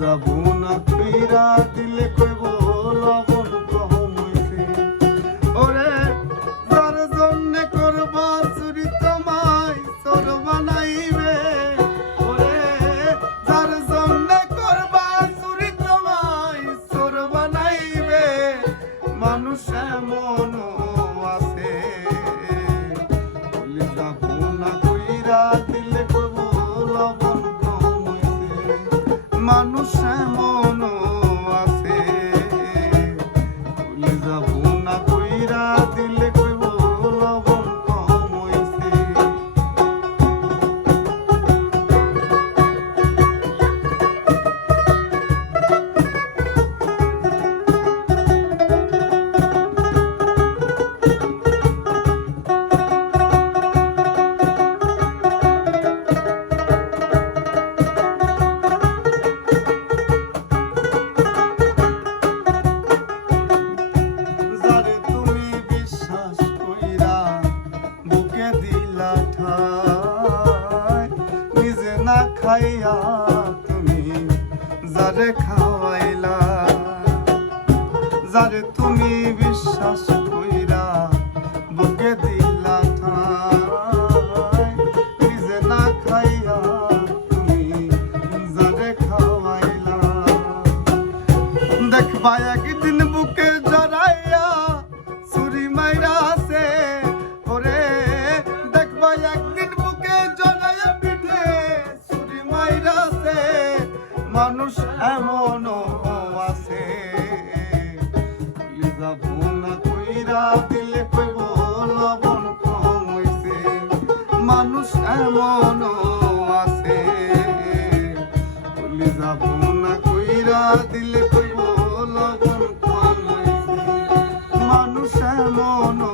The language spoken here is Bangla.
যাবো না কইরা দিলে কইব লবণ কম হইছে। ওরে যার জন্যে করবা চুরি তোমায় চোর বানাইবে। ওরে যার জন্যে করবা চুরি তোমায় চোর বানাইবে। মানুষ এমনও আছে বলে যাবো না কইরা দিলে কইব লবণ কম হইছে। মানুষ এমনও আছে বলে যাবো না কইরা দিলে কইব লবণ কম হইছে। যারে তুমি বিশ্বাস কইরা বুকে দিলা ঠাই, নিজে না খাইয়া তুমি যারে খাওয়াইলা। যারে তুমি বিশ্বাস কইরা বুকে দিলা ঠাই, নিজে না খাইয়া তুমি যারে খাওয়াইলা। দেখবা একদিন বুকে জড়াইয়া ছুরি মাইরাছে। ওরে দেখবা একদিন বুকে জড়াইয়া পিঠে ছুরি মাইরাছে। মানুষ এমনও আছে যাবো না কইরা দিলে কইব লবণ কম হইছে। মানুষ এমনও আছে বলে যাবো না কইরা দিলে কইব লবণ কম হইছে। মানুষ এমনও